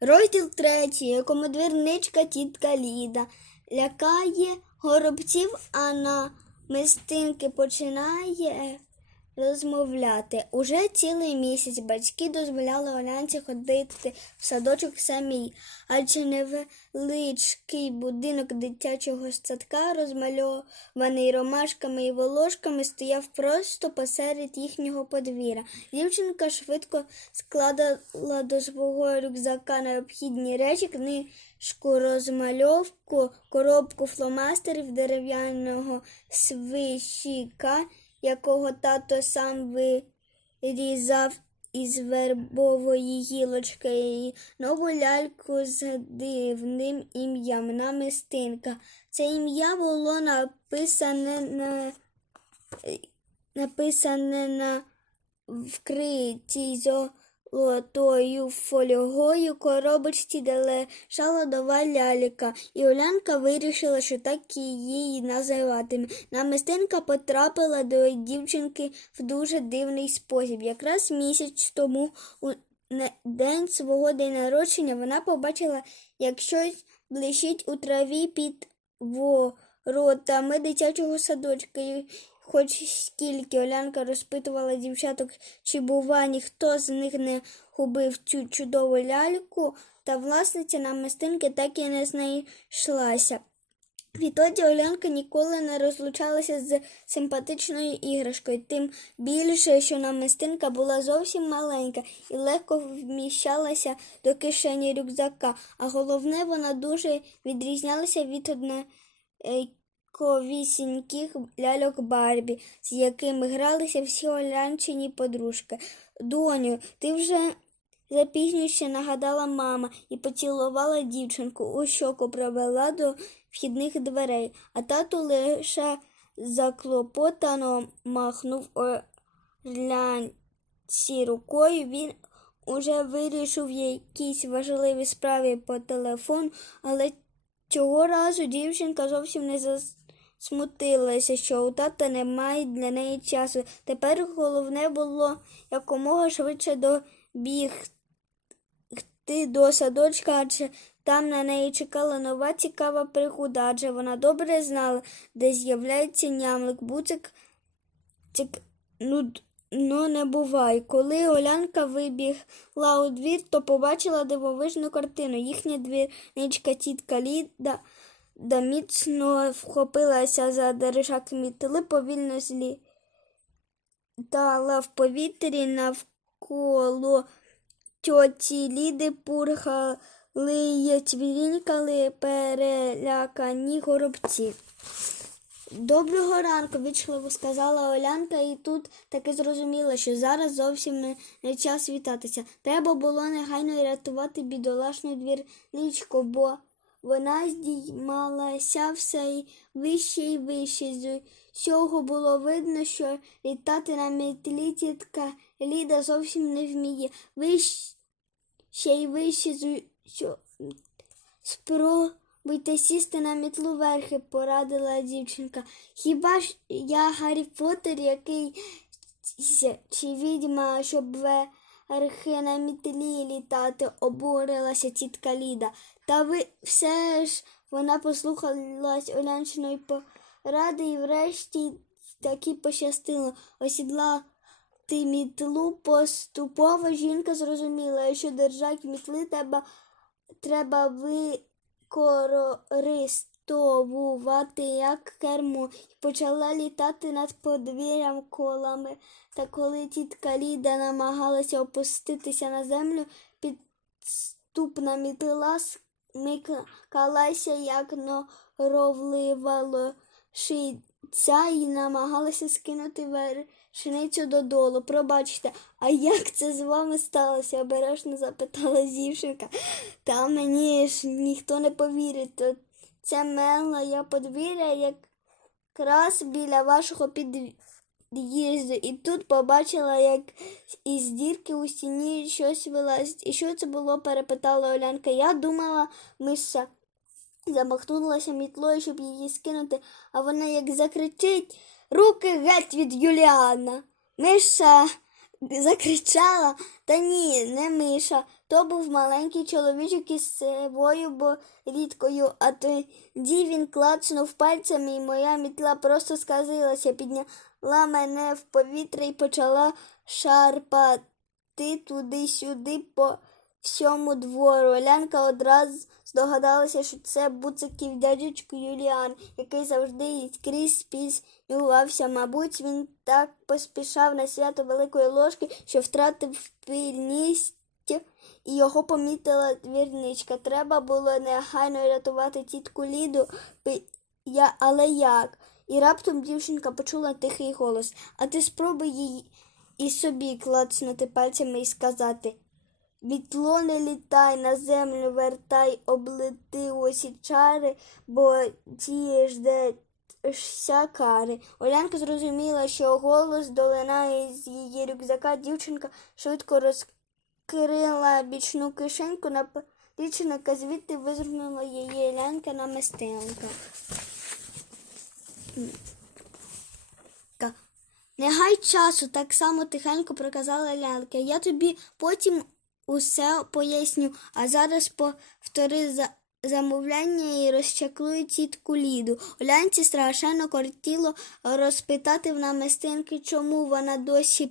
Розділ третій, якому двірничка тітка Ліда лякає горобців, а на мистинки починає розмовляти. Уже цілий місяць батьки дозволяли Олянці ходити в садочок самій, адже невеличкий будинок дитячого садка, розмальований ромашками і волошками, стояв просто посеред їхнього подвір'я. Дівчинка швидко складала до свого рюкзака необхідні речі, книжку розмальовку, коробку фломастерів дерев'яного свищика, якого тато сам вирізав із вербової гілочки, нову ляльку з дивним ім'ям намистинка. Це ім'я було написане на написане на вкритій золотою фольгою коробочці, де лежала нова лялька, і Олянка вирішила, що так її називатиме. Намистинка потрапила до дівчинки в дуже дивний спосіб. Якраз місяць тому у день свого день народження вона побачила, як щось блищить у траві під воротами дитячого садочка. Хоч скільки Олянка розпитувала дівчаток, чи бува ніхто з них не губив цю чудову ляльку, та власниця намистинки так і не знайшлася. Відтоді Олянка ніколи не розлучалася з симпатичною іграшкою, тим більше, що намистинка була зовсім маленька і легко вміщалася до кишені рюкзака, а головне, вона дуже відрізнялася від однаковісіньких ляльок Барбі, з якими гралися всі Олянчині подружки. Доню, ти вже запізнюєшся, нагадала мама і поцілувала дівчинку у щоку провела до вхідних дверей, а тато лише заклопотано махнув Орлянці рукою. Він уже вирішив якісь важливі справи по телефону, але цього разу дівчинка зовсім не засмутилася, що у тата немає для неї часу. Тепер головне було якомога швидше добігти до садочка, адже там на неї чекала нова цікава пригода, адже вона добре знала, де з'являється нямлик, буцик цик, ну, ну не буває. Коли Олянка вибігла у двір, то побачила дивовижну картину. Їхня двірничка тітка Ліда да міцно вхопилася за держак мітли, повільно злітала в повітрі навколо тьоті Ліди пурхали й цвірінькали перелякані горобці. Доброго ранку, вічливо сказала Олянка, і тут таки зрозуміла, що зараз зовсім не, час вітатися. Треба було негайно рятувати бідолашну двірничку, бо вона здіймалася все вище і вище. З усього було видно, що літати на метлі тітка Ліда зовсім не вміє. Вище й вище з усього. Спробуйте сісти на мітлу верхи, порадила дівчинка. Хіба ж я Гаррі Поттер, який чи відьма, щоб верхи на мітлі літати, обурилася тітка Ліда. Та ви все ж вона послухалась Олянчиної поради і врешті таки пощастило. Осідла ти мітлу поступово жінка зрозуміла, що держать мітли треба, треба використовувати як керму і почала літати над подвір'ям колами. Та коли тітка Ліда намагалася опуститися на землю, підступна мітила смикалася, як норовлива лошиця і намагалася скинути вершницю додолу. Пробачте, а як це з вами сталося? обережно запитала дівчинка. Та мені ж ніхто не повірить. То це мела я подвір'я якраз біля вашого під'їзду. І тут побачила, як із дірки у стіні щось вилазить. І що це було? перепитала Олянка. Я думала, миша замахнулася мітлою, щоб її скинути, а вона як закричить Руки геть від Юліана. Миша закричала. Та ні, не Миша. То був маленький чоловічок із сивою борідкою, а тоді він клацнув пальцями, і моя мітла просто сказилася, підняла мене в повітря і почала шарпати туди-сюди по всьому двору. Олянка одразу здогадалася, що це буциків дядючку Юліан, який завжди і скрізь спізнювався. Мабуть, він так поспішав на свято великої ложки, що втратив пильність. І його помітила двірничка. Треба було негайно рятувати тітку Ліду, я, але як? І раптом дівчинка почула тихий голос. А ти спробуй їй і собі клацнути пальцями і сказати Вітло не літай, на землю вертай, облети осі чари, бо ті жде кари. Олянка зрозуміла, що голос долинає з її рюкзака. Дівчинка швидко розкрила бічну кишеньку на дівчинка звідти визирнула її Олянка на мистинка. Ка- Не гай часу, так само тихенько проказала Лянка. Я тобі потім усе поясню, а зараз повтори за замовляння і розчаклую тітку Ліду. Олянці страшенно кортіло розпитати в намистинки, чому вона досі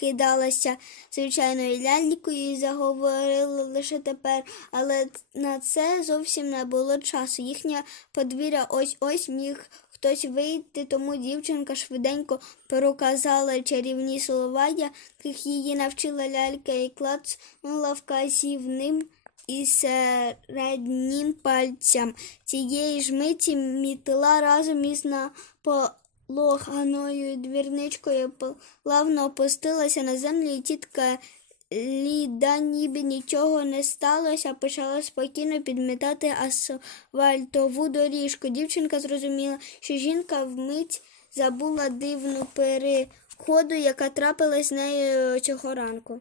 прикидалася звичайною лялькою і заговорила лише тепер, але на це зовсім не було часу. Їхнє подвір'я ось-ось міг хтось вийти, тому дівчинка швиденько проказала чарівні слова, яких її навчила лялька і клацнула вказівним і середнім пальцям. Цієї ж миті мітла разом із наполоханою двірничкою плавно опустилася на землю, і тітка Ліда, ніби нічого не сталося, почала спокійно підмітати асфальтову доріжку. Дівчинка зрозуміла, що жінка вмить забула дивну переходу, яка трапилась з нею цього ранку.